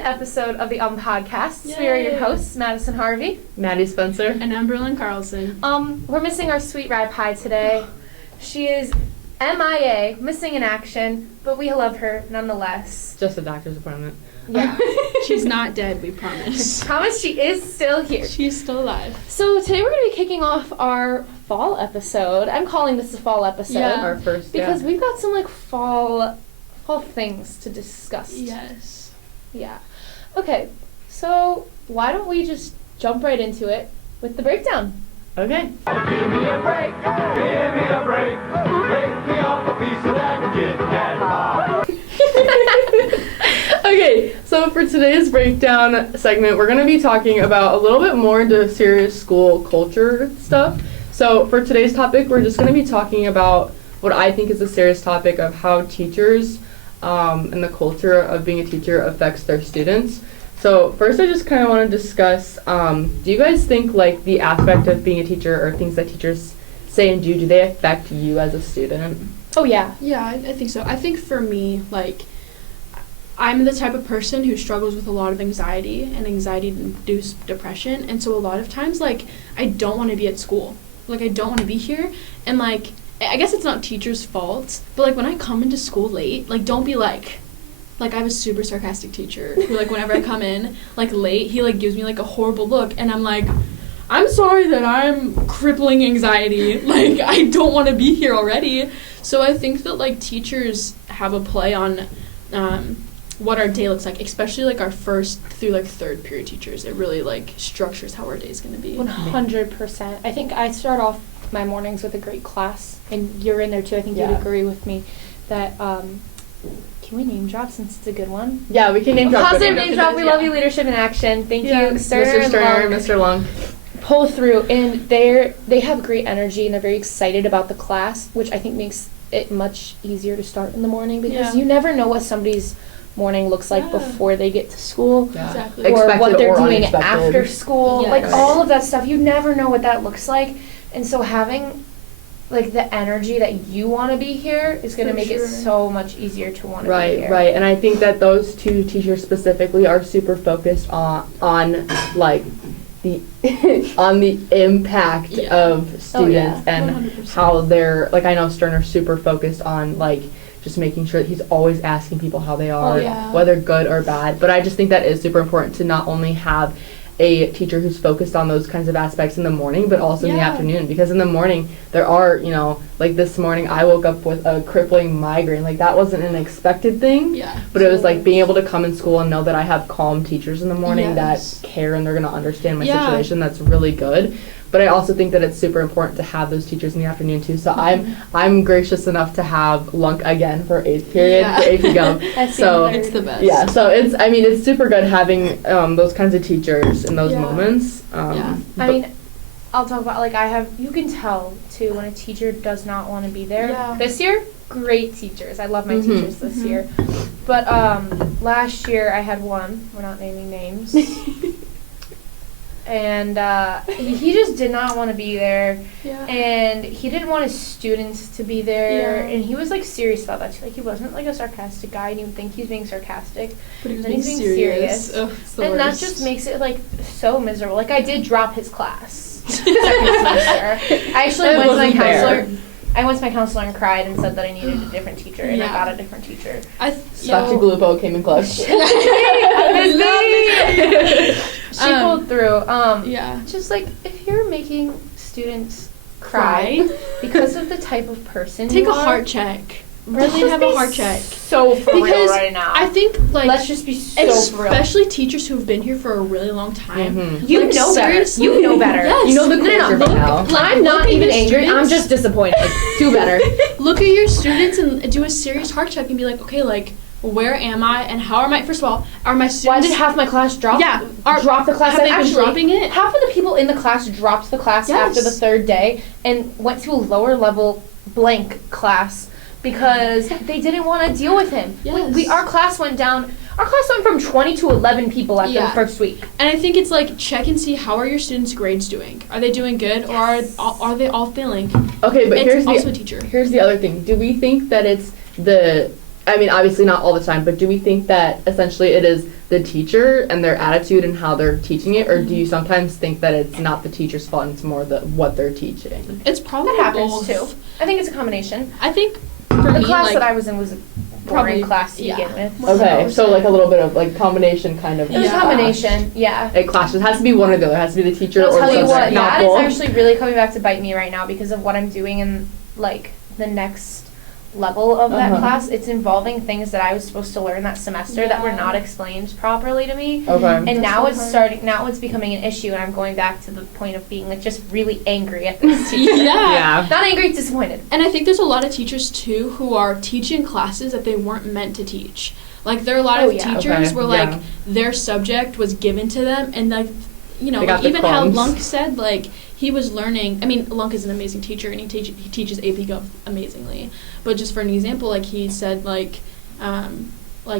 episode of the Podcast. Yay. We are your hosts, Madison Harvey, Maddie Spencer, and I'm Berlin Carlson. We're missing our sweet rad pie today. She is MIA, missing in action, but we love her nonetheless. just a doctor's appointment. Yeah. She's not dead, we promise. Promise she is still here. She's still alive. So today we're going to be kicking off our fall episode. I'm calling this a fall episode. Yeah. Our first, Because we've got some fall things to discuss. Yes. Yeah. Okay, so why don't we just jump right into it with the breakdown? Okay. Give me a break, give me a break, break me off a piece of that Kit Kat pie. Okay, so for today's breakdown segment, we're going to be talking about a little bit more into serious school culture stuff. So for today's topic, we're just going to be talking about what I think is a serious topic of how teachers and the culture of being a teacher affects their students. So first, I just kind of want to discuss, do you guys think like the aspect of being a teacher or things that teachers say and do they affect you as a student? Oh, yeah. Yeah, I think so. I think for me, I'm the type of person who struggles with a lot of anxiety and anxiety-induced depression, and so a lot of times, I don't want to be at school. I don't want to be here, and, I guess it's not teachers' fault, but, when I come into school late, don't be I have a super sarcastic teacher who, whenever I come in, late, he, gives me, a horrible look, and I'm I'm sorry that I'm crippling anxiety. I don't want to be here already. So I think that, teachers have a play on what our day looks like, especially, our first through, third period teachers. It really, structures how our day's going to be. 100%. I think I start off my mornings with a great class, and you're in there, too. I think you'd agree with me that, can we name drop since it's a good one? Yeah, we can name drop. Positive name drop. We love you. Leadership in action. Thank you, Sir Mr. Sterner, Long. Mr. Long. Pull through, and they have great energy, and they're very excited about the class, which I think makes it much easier to start in the morning, because you never know what somebody's morning looks like before they get to school. Yeah. Exactly. Or Expected what they're or doing unexpected. after school. Yes. All of that stuff, you never know what that looks like. And so having the energy that you want to be here is going to make it so much easier to want to be here. Right. And I think that those two teachers specifically are super focused on the on the impact of students and 100%. how they're I know Sterner's super focused on just making sure that he's always asking people how they are, whether good or bad. But I just think that is super important to not only have a teacher who's focused on those kinds of aspects in the morning, but also in the afternoon. Because in the morning, there are, this morning I woke up with a crippling migraine. That wasn't an expected thing. Yeah. But it was being able to come in school and know that I have calm teachers in the morning that care and they're going to understand my situation. That's really good. But I also think that it's super important to have those teachers in the afternoon too. So I'm gracious enough to have Lunk again for 8th period for AP Gov. So it's the best. Yeah, so it's super good having those kinds of teachers in those moments. I'll talk about you can tell too when a teacher does not want to be there. Yeah. This year, great teachers. I love my teachers this year. But last year I had one. We're not naming names. And he just did not want to be there, and he didn't want his students to be there, and he was serious about that too. He wasn't a sarcastic guy, and you would think he's being sarcastic, But he was then he's being serious. Oh, it's the and worst. that just makes it so miserable. I did drop his class second semester. I actually went to my counselor. I went to my counselor and cried and said that I needed a different teacher, and I got a different teacher. Dr. Glupo came in clutch. She pulled through. Just if you're making students cry because of the type of person take you a are, heart check. Let's Really just have a be heart check. So for real Because right now. I think let's just be so for real. especially teachers who have been here for a really long time. You know better. seriously. You know better. Yes. You know the culture by now. I'm not look at even your angry. I'm students. just disappointed. Do better. Look at your students and do a serious heart check and be okay, where am I and how am I? First of all, are my students? Why did half my class drop? Yeah. Drop the class. Have they been Actually, dropping it? Half of the people in the class dropped the class after the third day and went to a lower level blank class because they didn't want to deal with him. Yes. Our class went down. Our class went from 20 to 11 people after the first week. And I think it's check and see how are your students' grades doing. Are they doing good or are they all failing? Okay, but It's also a teacher. Here's the other thing. Do we think that it's the I mean, obviously not all the time, but do we think that essentially it is the teacher and their attitude and how they're teaching it, or do you sometimes think that it's not the teacher's fault and it's more what they're teaching? It's probably That happens both. too. I think it's a combination. I think for The me, class like, that I was in was a probably- boring class to yeah. begin with. Okay, so like a little bit of like combination kind of. It was a Yeah. combination, yeah. It clashes. It has to be one or the other. It has to be the teacher I'll or tell the you subject, what, not that is both. actually really coming back to bite me right now because of what I'm doing in like the next level of that class. It's involving things that I was supposed to learn that semester that were Yeah. not explained properly to me. Okay. And That's now so it's hard. now it's becoming an issue, and I'm going back to the point of being like just really angry at this teacher. Yeah. Not angry, disappointed. And I think there's a lot of teachers too who are teaching classes that they weren't meant to teach. Like there are a lot Oh, of yeah. teachers Okay, where yeah. like their subject was given to them, and like you know, They got like, the even how crumbs. Lunk said, like he was learning. I mean, Lunk is an amazing teacher, and he teaches AP Gov amazingly. But just for an example, like he said, like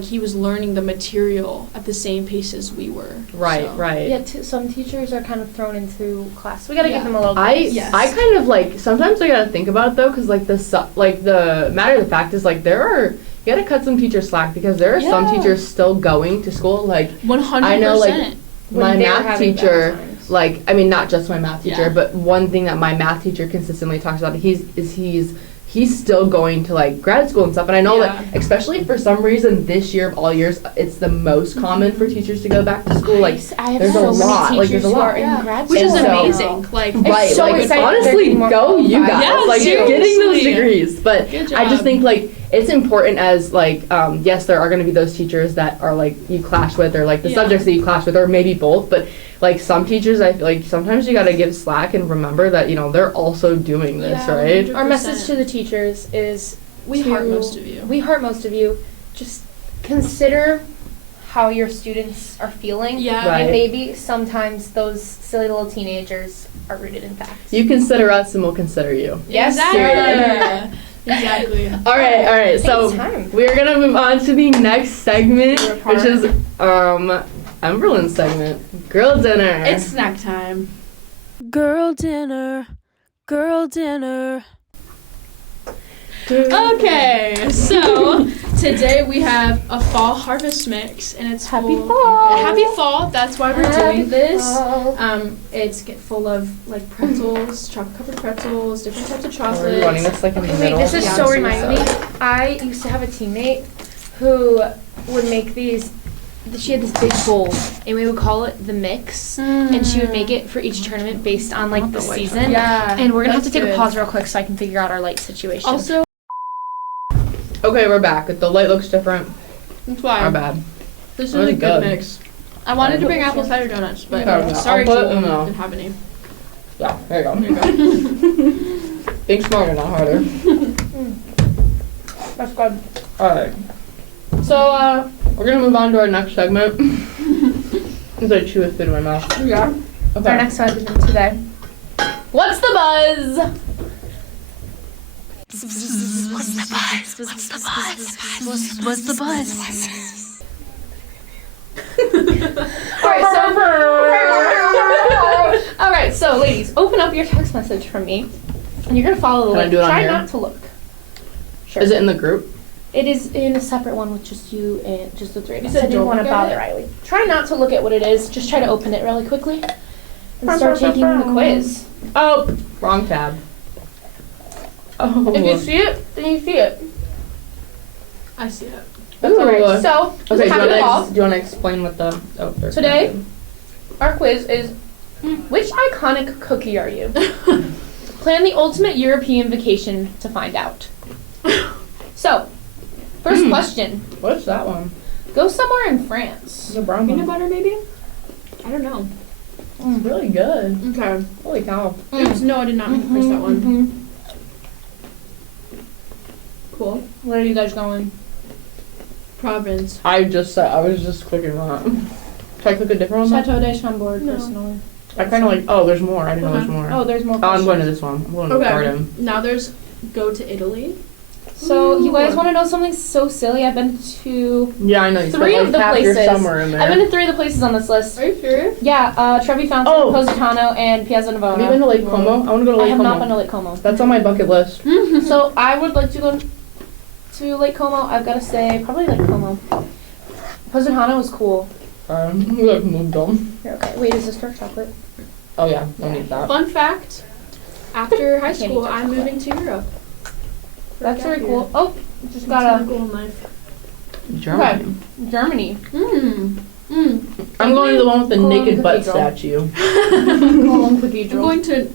he was learning the material at the same pace as we were. Right, So. right. Yeah, some teachers are kind of thrown into class. We gotta Yeah. give them a little I grace. Yes. I kind of like sometimes I gotta think about it though, because like the matter of the fact is like you gotta cut some teachers slack because there are some Yeah. teachers still going to school. Like 100%. I know, like, When my they're math having bad teacher, times. like I mean not just my math teacher, Yeah. but one thing that my math teacher consistently talks about he's still going to like grad school and stuff, and I know Yeah. that especially for some reason this year of all years it's the most common for teachers to go back to school. Like I have there's so a many lot, teachers like, there's a who lot. are Yeah. in grad Which is school. amazing. Like Right, so like excited they're honestly, getting more go you qualified. guys! Yeah, like getting those seriously. degrees, but Good I just job. think like it's important as like yes, there are going to be those teachers that are like you clash with, or like the Yeah. subjects that you clash with, or maybe both. But like some teachers, I feel like sometimes you got to give slack and remember that they're also doing this, Yeah, right? 100%. Our message to the teachers is We heart most of you. We heart most of you. Just consider how your students are feeling. Yeah. Right. And maybe sometimes those silly little teenagers are rooted in facts. You consider us, and we'll consider you. Yes, Exactly. Exactly. All right. I think So it's time. we're gonna move on to the next segment, Favorite part. which is Emberlin's segment, girl dinner. It's snack time. Girl dinner, girl dinner. Okay, so today we have a fall harvest mix, and it's Happy full- fall. Happy fall! That's why we're Happy doing this. fall. It's full of like pretzels, chocolate covered pretzels, different types of We're chocolate. running this like in the Wait, middle. this is Yeah, so so reminding me. I used to have a teammate who would make these. She had this big bowl, and we would call it the mix. And she would make it for each tournament based on like the season. Yeah. And we're gonna have to that's take a good. pause real quick so I can figure out our light situation. Also, Okay, we're back. The light looks different. that's why Our bad. this is That was a good good. mix. I wanted to bring apple cider donuts, but Okay, sorry, I'll put Joel, it in the- didn't have any. Yeah, there you go. There you go. Think smarter, not harder. That's good. Alright. So, we're gonna move on to our next segment. As I chew with food in my mouth. Yeah. Okay. Our next segment today. What's the buzz? What's the buzz? Alright, so ladies, open up your text message from me. And you're gonna follow the Can I link. do it on Try here? not to look. Sure. Is it in the group? It is in a separate one with just you and just the three of You us. said I didn't don't want to look at bother it? Riley. Try not to look at what it is. Just try to open it really quickly. And start taking the quiz. Oh, wrong tab. Oh. If you see it, then you see it. I see it. That's Ooh. alright. So, Okay, happy fall. do you want to explain what the... Oh, there's Today, nothing. our quiz is, which iconic cookie are you? Plan the ultimate European vacation to find out. So, first question. What's that one? Go somewhere in France. The brown Peanut one. butter, maybe? I don't know. It's really good. Okay. Holy cow. Oops, no, I did not mean to press that one. Mhm. Cool. Where are you guys going? Province. I was just clicking that. Should I click a different one? Chateau de Chambord, No. personally. I kind of like... Oh, there's more. I didn't know Okay. there's more. Oh, there's more Oh, I'm questions. going to this one. I'm going to the Okay. garden. Now there's go to Italy. So, you guys Ooh. want to know something so silly? I've been to Yeah, I know. You three spent of like the half your places. summer in there. I've been to three of the places on this list. Are you serious? Yeah, Trevi Fountain, Oh. Positano, and Piazza Navona. Have you been to Lake Como? I want to go to I Lake have Como. not been to Lake Como. That's on my bucket list. So I would like to go to Lake Como. I've got to say probably Lake Como. Positano was cool. We like moved them. You're okay. Wait, is this dark chocolate? Oh yeah, don't need that. Fun fact: after high can't eat school, dark I'm chocolate. moving to Europe. That's very cool. Oh, just It's got my a goal in life. Germany. Germany. I'm going to the one with the Cologne naked butt Cathedral. statue. Cologne I'm Cathedral. going to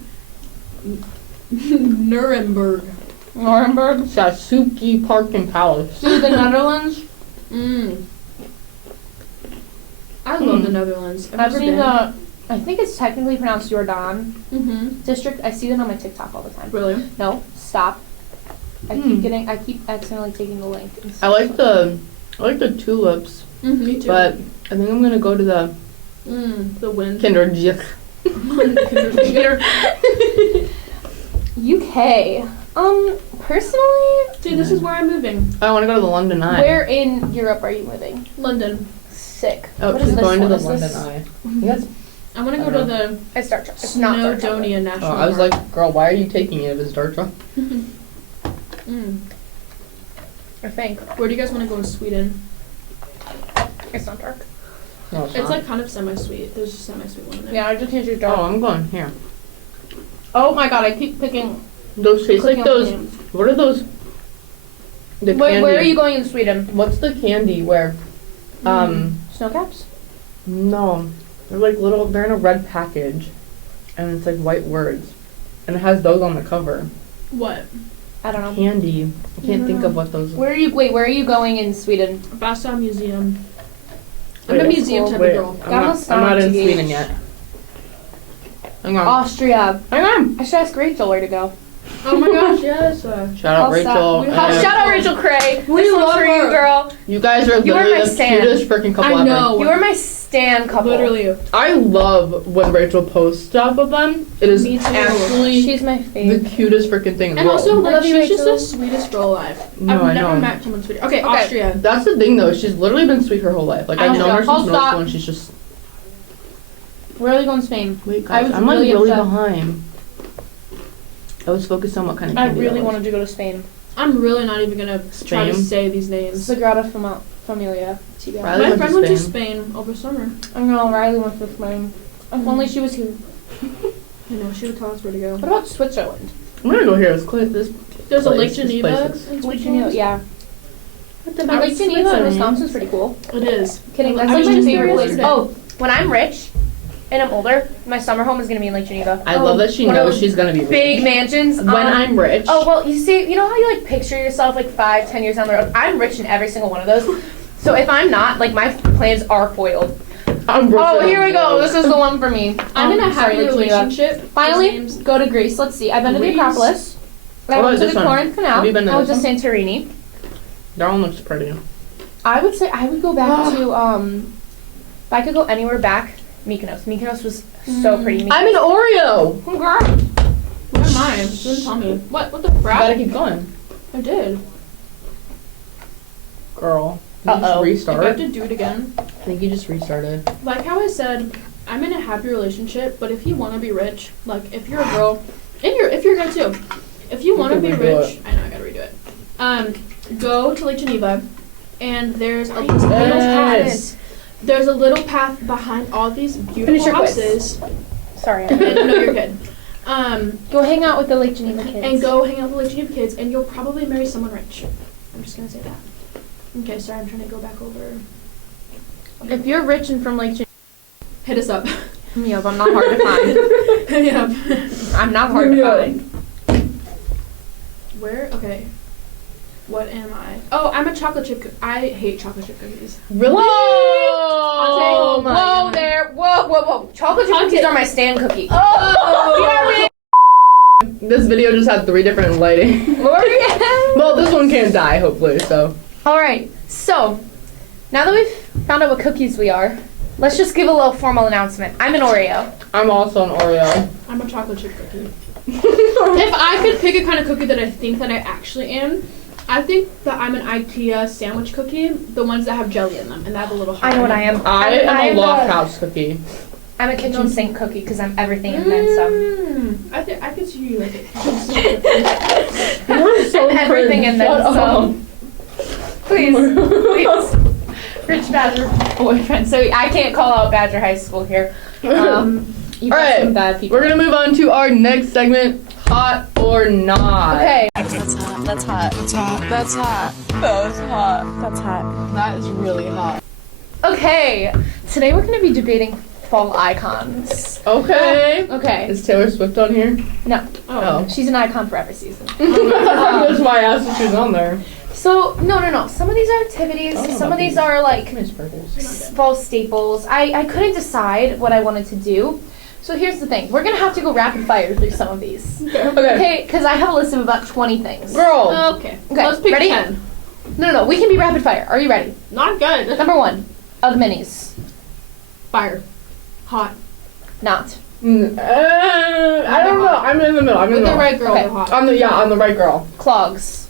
Nuremberg. Nuremberg. Sasuke Park and Palace. To the Netherlands. I love the Netherlands. I've never seen been. the. I think it's technically pronounced Jordan Mm-hmm. district. I see them on my TikTok all the time. Really? No, stop. I keep accidentally taking the link. and I like the tulips, Me too. but I think I'm gonna go to the The wind. Kinderjik. UK. Personally, Dude, this is where I'm moving. I want to go to the London Eye. where in Europe are you moving? London. Sick. Oh, What is she's this going to one? the Is London this- Eye. I think that's. I want to I go don't to the It's dark chocolate. It's not dark chocolate. Snowdonia National Oh, I was Park. like, girl, why are you taking it if it's dark chocolate? I think Where do you guys want to go in Sweden? it's not dark. No, it's It's not. like kind of semi-sweet. There's a semi-sweet one in there. Yeah, I just can't do dark. Oh, I'm going here. Oh my god, I keep picking. Those taste like clicking on those. names. What are those? The candy. Where are you going in Sweden? What's the candy where? Snowcaps? No, they're like little. They're in a red package, and it's like white words, and it has those on the cover. What? I don't know. Candy. I can't think of what those. Where are you? Wait, where are you going in Sweden? Bassa Museum. Wait, I'm a museum cool. type Wait, of girl. I'm not in Gotcha. Sweden yet. Hang on. Austria. Hang on. I should ask Rachel where to go. Oh my gosh, yes. Shout out I'll Rachel. stop. and Shout out Rachel Cray. We This one's love for you, her. girl. You guys are You are literally my the stan. cutest freaking couple I ever. know. You are my stan couple. Literally. I love when Rachel posts stuff of them. It is Me too. actually She's my the favorite. cutest freaking thing in the And world. also, like, love you, she's just the Rachel. sweetest girl alive. No, I I've never know. met someone sweeter. Okay, Okay. Austria. That's the thing though. She's literally been sweet her whole life. Like I've known her since I'll middle stop. school, and she's just. Where are we going, Spain? Wait, I guys, was I'm like really really upset. behind. I was focused on what kind of I candy really that was. wanted to go to Spain. I'm really not even gonna try to Spain? say these names. Sagrada Familia. TBI. Riley My went friend to went to Spain. Spain over summer. I know, Riley went to Spain. If only she was here. I know, she would tell us where to go. What about Switzerland? I'm gonna go here. Let's click this. There's a Lake Place, this Geneva. place is- in Lake Switzerland. Geneva, yeah. What Lake Geneva in Switzerland? Wisconsin's pretty cool. It is. Kidding, I that's was like my just favorite there place. yesterday. Oh, when I'm rich and I'm older, my summer home is gonna be in Lake Geneva. I love that she One of knows those she's gonna be rich. Big mansions. When I'm rich. Oh, well, you see, you know how you like picture yourself like 5-10 years down the road? I'm rich in every single one of those. So if I'm not, like my plans are foiled. I'm rich Oh, and here we go. broke. This is the one for me. I'm in a Sorry, happy Lake Geneva. relationship. Finally, His name's go to Greece. Let's see. I've been to the Greece. Acropolis. I What went is to this the one? Corinth Canal. Have you been to I went to this Santorini. That one looks pretty. I would say I would go back to if I could go anywhere back, Mykonos. Mykonos was so pretty. Mykonos. I'm an Oreo. Congrats. Where am I? You didn't tell me. What the You crap? gotta keep going, I did. girl. You just Uh-oh. I have restart. to do it again. I think you just restarted. Like how I said, I'm in a happy relationship, but if you want to be rich, like if you're a girl, and if you're a guy too, if you want to can be redo rich, I know I gotta redo it. Go to Lake Geneva, and there's a little Yes. path. There's a little path behind all these beautiful Finish your quiz. houses. Sorry. And no, you're good. Go hang out with the Lake Geneva kids. And go hang out with the Lake Geneva kids, and you'll probably marry someone rich. I'm just gonna say that. Okay, sorry, I'm trying to go back over. If you're rich and from Lake Geneva, Hit us up. hit me up. I'm not hard to find. Hit me up. I'm not hard to find. Where? Okay. What am I? Oh, I'm a chocolate chip. I hate chocolate chip cookies. Really? Whoa! Oh my Whoa God. there! Whoa! Chocolate chip I'll cookies take- are my stand cookie. Oh! This video just had 3 different lighting. Well, this one can't die, hopefully. So. All right. So now that we've found out what cookies we are, let's just give a little formal announcement. I'm an Oreo. I'm also an Oreo. I'm a chocolate chip cookie. If I could pick a kind of cookie that I think that I actually am, I think that I'm an IKEA sandwich cookie, the ones that have jelly in them and that have a little heart. I know what in I it. am. I am a I'm loft house cookie. I'm a kitchen sink cookie because I'm everything and then some. I could see you like it. You're so I'm everything cringe. and then Shut some. up. Please. Rich Badger boyfriend. So I can't call out Badger High School here. You've All got right, some bad people. we're gonna move on to our next segment, hot or not. Okay. That's hot. That's hot. That's hot. That's hot. That's hot. That's hot. That is really hot. Okay. Today we're going to be debating fall icons. Okay. Okay. Is Taylor Swift on here? No. Oh. She's an icon for every season. That's why I asked if she was on there. So, no. Some of these are activities. Some of these are like fall staples. I couldn't decide what I wanted to do. So here's the thing. We're going to have to go rapid fire through some of these. Okay, because I have a list of about 20 things. Girl. Okay. Okay, Let's pick ready? 10. No. We can be rapid fire. Are you ready? Not good. Number 1. Ugg minis. Fire. Hot. Not. I don't know. I'm in the middle. I'm in With the the middle. right girl, Okay. they're hot. On the right girl. Clogs.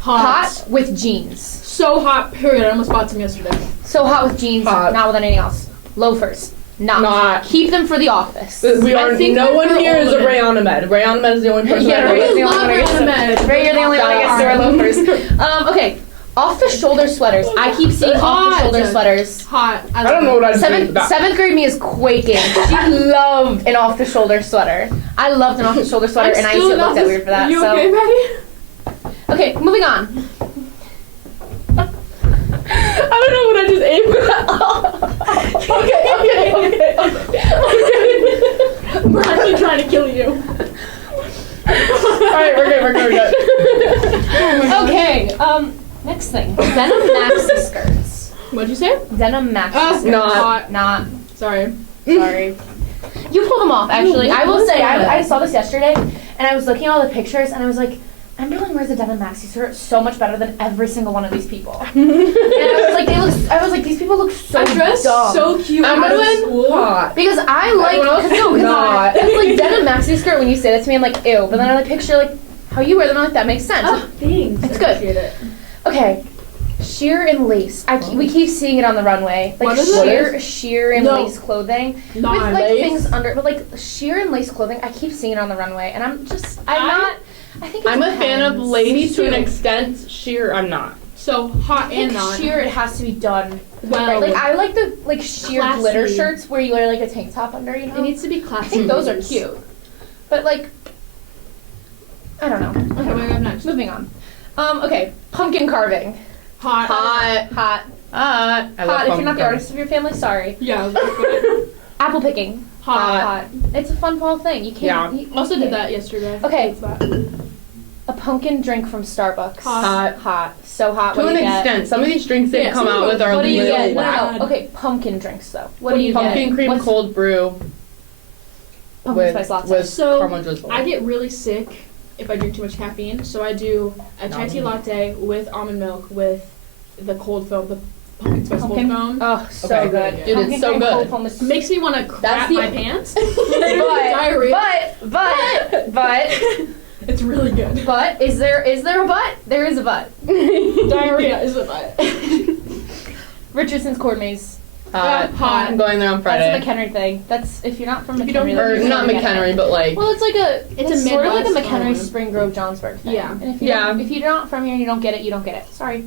Hot with jeans. So hot, period. I almost bought some yesterday. So hot with jeans, Hot. not with anything else. Loafers. Not. Keep them for the office. We are. I think No they're one for here is a older. Rayanna Med. Rayanna Med is the only person. Yeah, that Ray's the love only one who gets Rayanna to- Med. Ray, you're the only one that gets to wear loafers. Okay, off-the-shoulder sweaters. I keep seeing Hot. off-the-shoulder sweaters. Hot. I don't know what I just did. Seventh grade me is quaking. She loved an off-the-shoulder sweater. I loved an off-the-shoulder sweater, and I used to get looked at weird for that. You so. okay, Maddie? Okay, moving on. I don't know what I just ate. Okay. We're actually trying to kill you. Alright, we're good. Okay, next thing. Denim maxi skirts. What'd you say? Denim maxi skirts. Not. Not. Sorry. Sorry. You pulled them off, actually. I will say, I saw this yesterday, and I was looking at all the pictures, and I was like, Emberlyn wears a denim maxi skirt so much better than every single one of these people. And I was like, these people look so dress dumb. so cute. Emberlyn, hot. Because I like, Everyone else is not. it's like denim maxi skirt. When you say that to me, I'm like, ew. But then I like picture like how you wear them. I'm like, that makes sense. Oh, thanks. It's I good. appreciate it. Okay, sheer and lace. We keep seeing it on the runway. Like What is it? sheer and No. lace clothing Not with like lace? things under, but like sheer and lace clothing. I keep seeing it on the runway, and I'm not. I think it I'm a fan of depends. ladies to an too. extent. Sheer, I'm not. So hot I and think not. sheer, it has to be done. Well, Like I like the like sheer Classy. glitter shirts where you wear like a tank top under. You know, it needs to be classy. I think those are cute, but like I don't know. Okay, what do we have next? Moving on. Okay, pumpkin carving. Hot. Hot. I love Hot. If you're not pumpkin. the artist of your family, sorry. Yeah. Apple picking. Hot. It's a fun fall thing. You can't. Yeah. You Also can't. did that yesterday. Okay. What's that? A pumpkin drink from Starbucks. Hot. Hot. So hot. To What an do you get? extent, some of these drinks they Yeah, come some out of with them- are What do you little get? whack. No. Okay, pumpkin drinks though. What do you get? Pumpkin cream What's- cold brew Pumpkin with, spice latte. with So, caramel drizzle. I get really sick if I drink too much caffeine, so I do a chai tea latte with almond milk with the cold foam, the pumpkin spice Pumpkin? cold foam. Oh, so Okay. good. Dude, Pumpkin it's so cream good. cold foam is Makes me want to crap the- my pants. Diarrhea. But It's really good. But is there a but? There is a but. Diarrhea is a butt. Richardson's Corn Maze. Hot. Hot. I'm going there on Friday. That's a McHenry thing. That's if you're not from If you don't- McHenry. Or then not you're gonna McHenry, get but it. like. Well, it's a sort of like a Midwest McHenry one. Spring Grove Johnsburg thing. Yeah. And if you Yeah. if you're not from here and you don't get it, you don't get it. Sorry.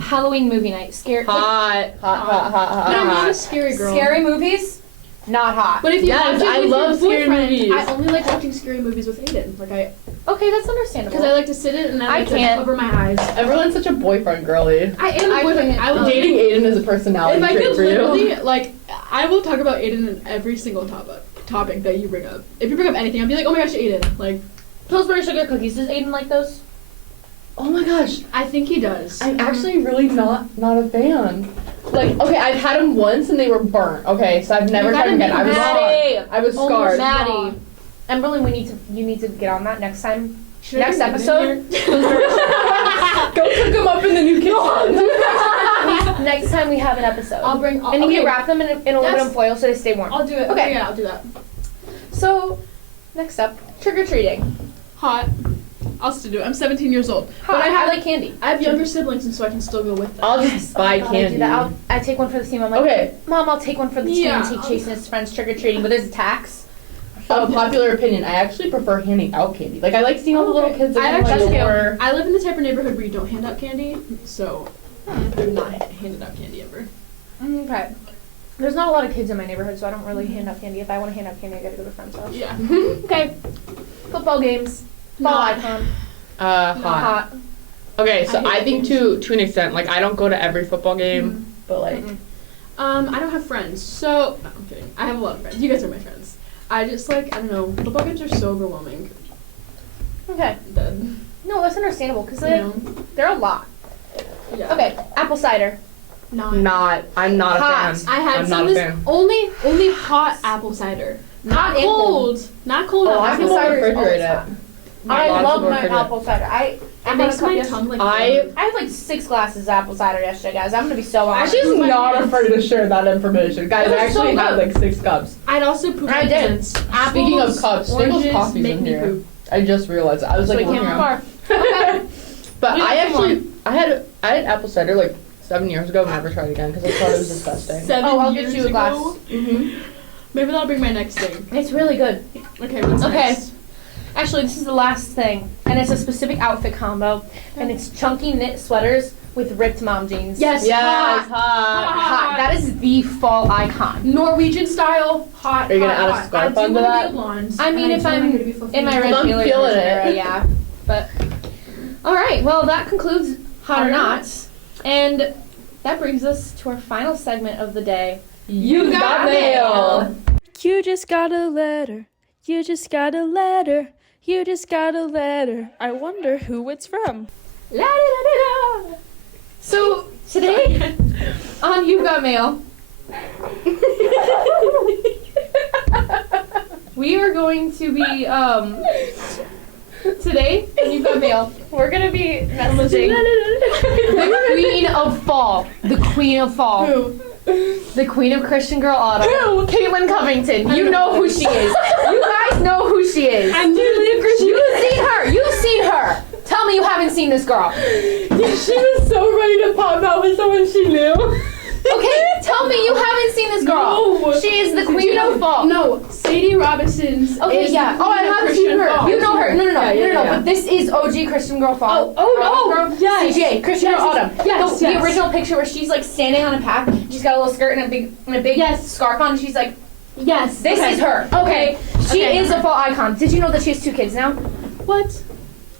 Halloween movie night. Scary. Hot. But I'm not a scary girl. Scary movies. Not hot. But if you Yes, watch it I with love your scary boyfriend, movies. I only like watching scary movies with Aiden. Like Okay, that's understandable. because I like to sit in and I I like to can't. cover my eyes. Everyone's such a boyfriend girly. I am a boyfriend. I will Dating Aiden is a personality If I trait could for you. literally, like, I will talk about Aiden in every single topic that you bring up. If you bring up anything, I'll be like, oh my gosh, Aiden. Like, Pillsbury sugar cookies. Does Aiden like those? Oh my gosh, I think he does. I'm actually really not a fan. Like, okay, I've had them once and they were burnt. Okay, so I've never You tried gotta them again. make I was Maddie. scarred. Maddie. Emberlyn, you need to get on that next time. Should I Next bring Aiden episode. Go cook them up in the new kitchen. Next time we have an episode. And you okay. can wrap them in aluminum foil so they stay warm. I'll do it. Okay. Yeah, I'll do that. So, next up, trick or treating. Hot. I'll still do it. I'm 17 years old. But I like candy. I have younger siblings, and so I can still go with them. I'll just buy Oh God, I candy. do that. I take one for the team. I'm like, Okay. Mom, I'll take one for the team Yeah, and take Chase and his friends trick or treating, but there's a tax. Popular opinion, I actually prefer handing out candy. Like, I like seeing all the little kids that I have like actually more. I live in the type of neighborhood where you don't hand out candy, so I've not handed out candy ever. Okay. There's not a lot of kids in my neighborhood, so I don't really hand out candy. If I want to hand out candy, I gotta go to a friend's house. Yeah. Okay. Football games. Fall Not- icon. Hot. Okay, so I think to an extent, like I don't go to every football game, but like I don't have friends, so no, I'm kidding. I have a lot of friends. You guys are my friends. I just I don't know. Football games are so overwhelming. Okay. Dead. No, that's understandable because You know? they're a lot. Yeah. Okay. Apple cider. I'm not a Hot. fan. I had I'm some not of a this fan. only hot apple cider. Not Hot and cold. Not cold. A lot of apple people cider is refrigerate always it. I lot of love people my refrigerate it. apple cider. I It had makes a cup my yesterday. tongue I I had like 6 glasses of apple cider yesterday, guys. I'm gonna be so honest. She's not afraid to share that information. Guys, It I was so actually had good. like 6 cups. I'd also poop. I my did. pants. Speaking of Apples, cups, Staples oranges coffee's make in me here. poop. I just realized. I was So like we looking can't around. barf. Okay. But We I got some actually I had apple cider like 7 years ago. Never tried again because I thought it was disgusting. 7 Oh, I'll years get you a glass. ago. Mm-hmm. Maybe that'll be my next thing. It's really good. Okay. What's Okay. next? Actually, this is the last thing, and it's a specific outfit combo, and it's chunky knit sweaters with ripped mom jeans. Yes. Yes, Hot. Hot. That is the fall icon. Norwegian style. Hot. Are you gonna hot, add a hot. scarf I do onto wanna that? be a blonde, I mean, and if do want I'm her to be fulfilled. in my red I'm feeling feeling it. era, yeah. But all right, well that concludes Hot or Not, and that brings us to our final segment of the day. You got mail. You just got a letter. You just got a letter. You just got a letter. I wonder who it's from. La da da da da. So today on You Got Mail, we are going to be today on You Got Mail. We're gonna be messaging the Queen of Fall. The Queen of Fall. Who? The Queen of Christian Girl Autumn. Caitlin Covington. You know who she is. You guys know who she is. I'm literally a Christian. You've seen her. You've seen her. Tell me you haven't seen this girl. She was so ready to pop out with someone she knew. Okay, tell me you haven't seen this girl. No. She is the Queen of Fall. No, Sadie Robinson's. Okay, is yeah. the Oh, I Queen of have Christian seen her. Fall. You know her. No. Yeah. But this is OG Christian Girl Fall. Oh, yes. CGA, Christian Girl Autumn. Yes, The yes. original picture where she's like standing on a path. She's got a little skirt and a big Yes. scarf on. And she's like, Yes. this okay. is her. Okay. She Okay. is a fall icon. Did you know that she has 2 kids now? What?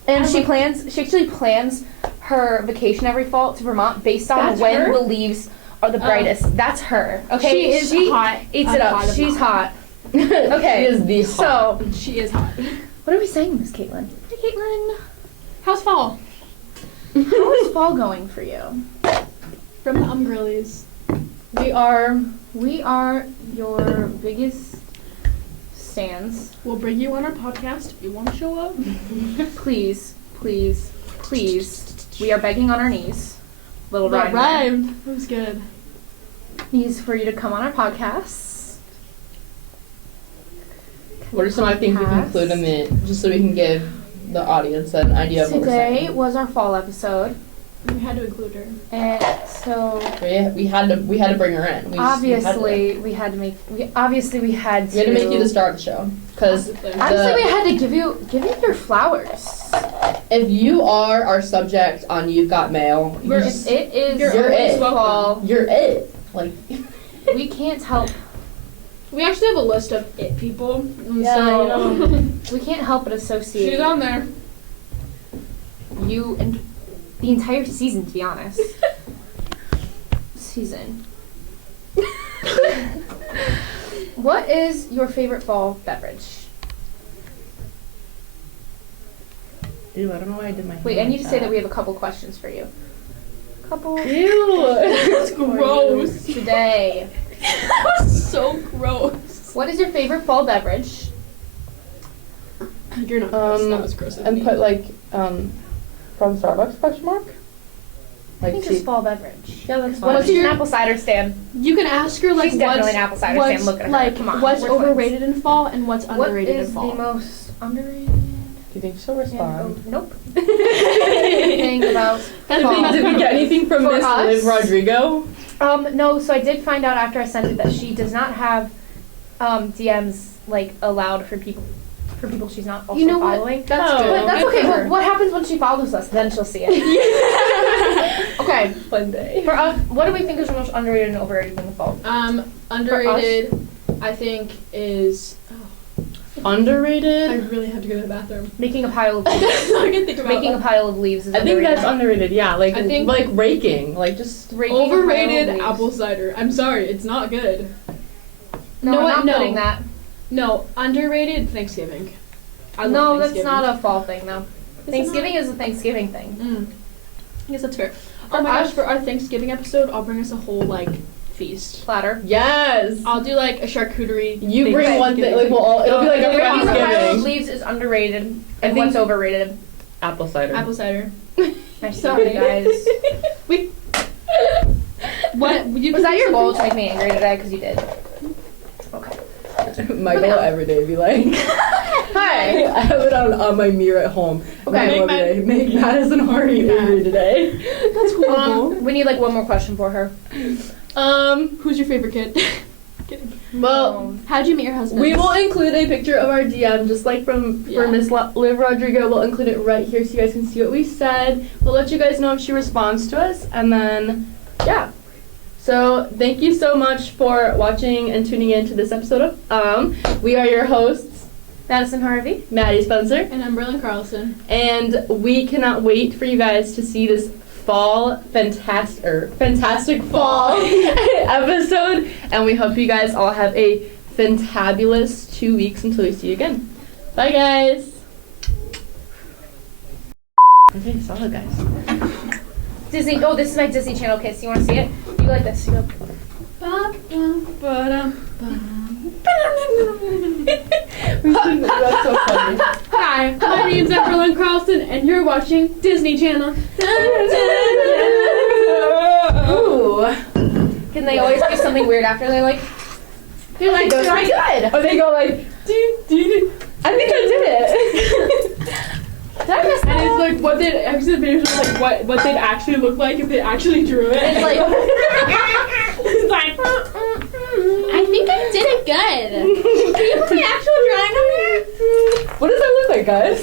And she actually plans her vacation every fall to Vermont based on That's when her? the leaves are the brightest. That's her. Okay. She is hot. Eats I'm it up. hot of She's hot. hot. Okay. She is the hot. So, She is hot. what are we saying, Miss Caitlin? Hi, Caitlin. How's fall? How is fall going for you? From the Umgrillies. We are your biggest stands. We'll bring you on our podcast if you want to show up. Please. We are begging on our knees. Little That rhyme there. rhymed. That was good. Knees for you to come on our podcast. What are some other things we can include in it, just so we can give the audience an idea of what we're Today saying? was our fall episode, We had to include her. and so We had to bring her in. We obviously we had to make you the star of the show because Honestly, we had to give you your flowers. if you are our subject on You've Got Mail, It is You're it. fall. you're it. Like We can't help. We actually have a list of it people. And Yeah, so, you know. We can't help but associate she's on there. you and the entire season. To be honest, What is your favorite fall beverage? ew, I don't know why I did my. Wait, I need to say that we have a couple questions for you. Ew. That's gross. Today. That was so gross. What is your favorite fall beverage? You're not gross. That was gross. And put from Starbucks question mark. I think just fall beverage. Yeah, that's Well, What's she's an your- apple cider stand. You can ask her like She's definitely what's an apple cider what's, stand. Look at her. like Come on. what's we're twins. overrated in fall and what's underrated What in is fall. the most underrated? Do you think she'll respond? Nope. Anything about fall? Did we get anything from For Miss us? Liv Rodrigo? No. So I did find out after I sent it that she does not have DMs like allowed for people she's not also You know what? following. That's Oh. good. But that's Good okay. for But her. what happens when she follows us? Then she'll see it. Okay. Fun day. For us, what do we think is the most underrated and overrated in the fall? Underrated, I think, is. Underrated? I really have to go to the bathroom. Making a pile of I can think about making a that. pile of leaves is I think underrated. that's underrated, yeah. Like, I think- like raking. Like, just. Raking a pile of Overrated leaves. apple cider. I'm sorry, it's not good. No, No, I'm not no. putting that. No, underrated Thanksgiving. I love No, that's Thanksgiving. not a fall thing, though. it Thanksgiving not? is a Thanksgiving thing. I guess that's fair. Oh my gosh, for our Thanksgiving episode, I'll bring us a whole, like, feast. Platter. Yes! I'll do, like, a charcuterie. You bring one thing, like, we'll all, it'll be like a Raking a pile of Thanksgiving. leaves is underrated. I And think- what's overrated? Apple cider. Apple cider. I'm Sorry. sorry, guys. What? You Was can that do your goal to something- make me angry today? Because you did. Okay. My goal every day be like, hi! I have it on my mirror at home. Okay. My goal every day, make Madison Hardy angry today. That's cool. We need like one more question for her. Who's your favorite kid? Kidding. Well, How'd you meet your husband? we will include a picture of our DM, just like for Yeah. Miss Liv Rodrigo. We'll include it right here so you guys can see what we said. We'll let you guys know if she responds to us, and then, yeah. So, thank you so much for watching and tuning in to this episode of We are your hosts, Madison Harvey. Maddie Spencer, And I'm Berlin Carlson. and we cannot wait for you guys to see this fall fantastic fall episode, and we hope you guys all have a fantabulous 2 weeks until we see you again. Bye, guys. I'm getting solid, guys. Disney. Oh, this is my Disney Channel kiss. You want to see it? You like this? You go. That's so funny. Hi, my name's Berlin Carlson, and you're watching Disney Channel. Ooh. Can they always do something weird after they like? They're like, Goes very good. Or they go like, do. I think I did it. Did I miss And that? it's like what they actually the videos are like what they'd actually look like if they actually drew it. It's like. It's like I think I did it good. Can you put the actual drawing on there? What does that look like, guys?